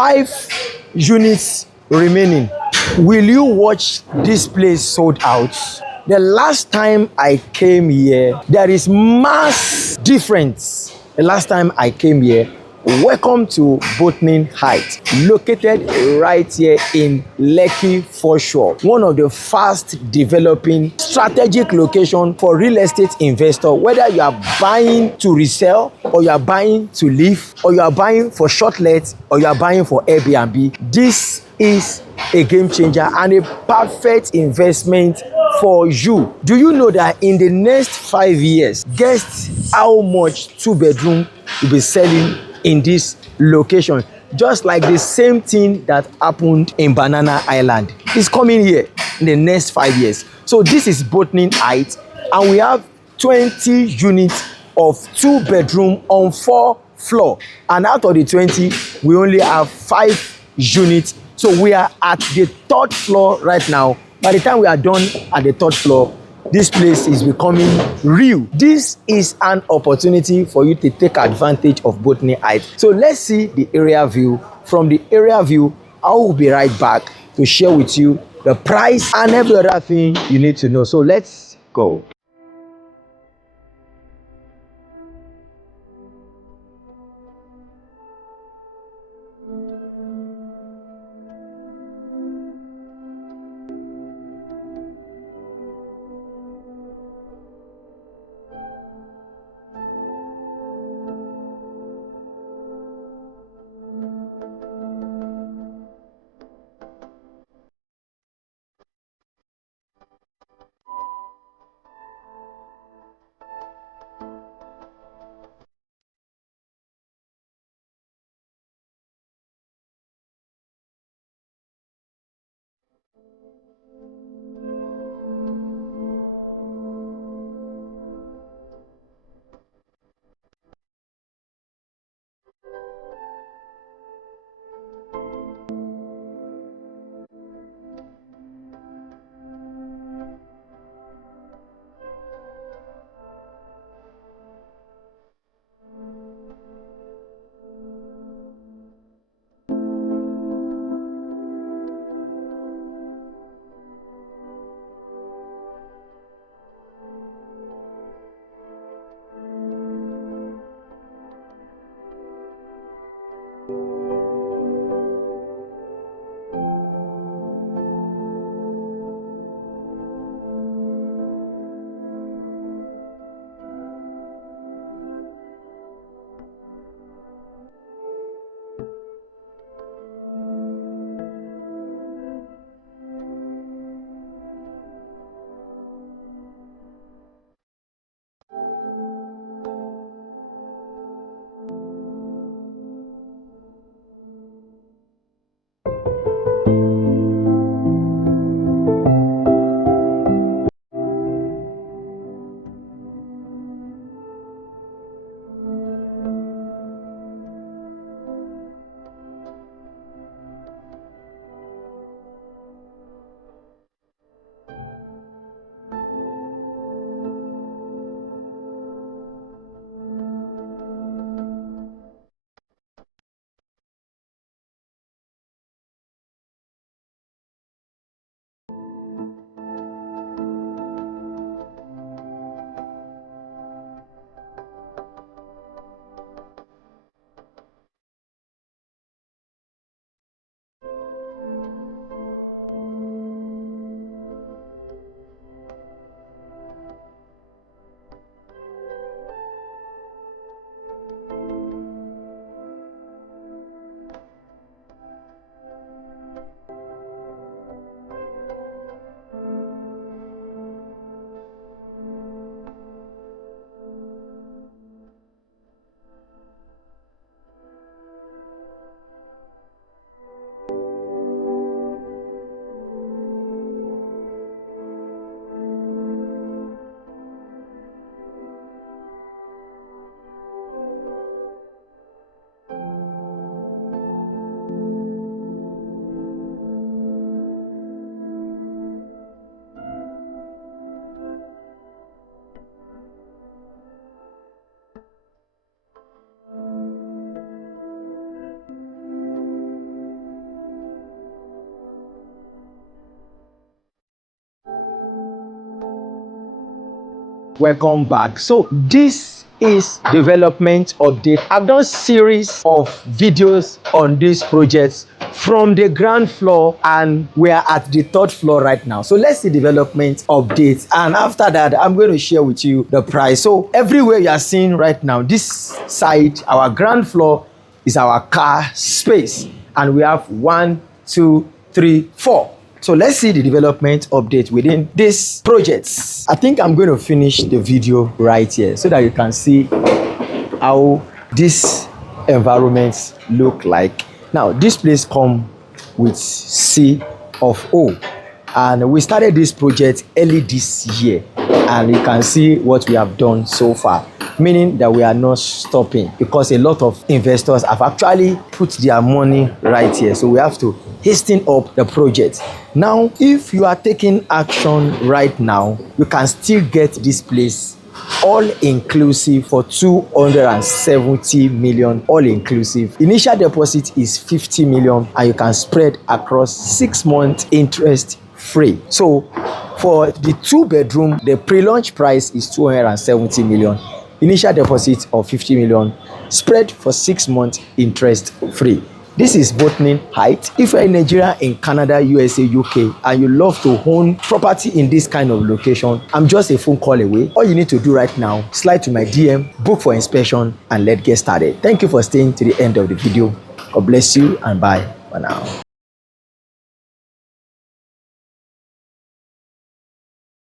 5 units remaining. Will you watch this place sold out? The last time I came here, there is mass difference. The last time I came here, welcome to Boatning Heights, located right here in Lekki Foreshore, one of the fast developing strategic location for real estate investor. Whether you are buying to resell, or you are buying to live, or you are buying for short let, or you are buying for Airbnb, this is a game changer and a perfect investment for you. Do you know that in the next 5 years, guess how much 2 bedroom will be selling in this location? Just like the same thing that happened in Banana Island is coming here in the next 5 years. So this is Boatning Heights, and we have 20 units of 2 bedroom on 4 floor, and out of the 20 we only have 5 units. So we are at the 3rd floor right now. By the time we are done at the 3rd floor, this place is becoming real. This is an opportunity for you to take advantage of Boatning Heights. So let's see the area view. From the area view, I will be right back to share with you the price and every other thing you need to know. So let's go. welcome back. So this is development update. I've done series of videos on this project from the ground floor, and we are at the third floor right now. So let's see development updates, and after that I'm going to share with you the price. So everywhere you are seeing right now, this side, our ground floor, is our car space, and we have 1, 2, 3, 4. So let's see the development update within this project. I think I'm going to finish the video right here so that you can see how this environments look like. Now this place come with C of O, and we started this project early this year, and you can see what we have done so far, meaning that we are not stopping, because a lot of investors have actually put their money right here. So we have to hasten up the project. Now if you are taking action right now, you can still get this place all inclusive for 270 million, all inclusive. Initial deposit is 50 million, and you can spread across 6 months interest free. So for the 2-bedroom, the pre-launch price is 270 million, initial deposit of 50 million, spread for 6 months interest free. This is Boating Heights. If you're in Nigeria, in Canada, USA, UK, and you love to own property in this kind of location, I'm just a phone call away. All you need to do right now, slide to my DM, book for inspection, and let's get started. Thank you for staying to the end of the video. God bless you, and bye for now.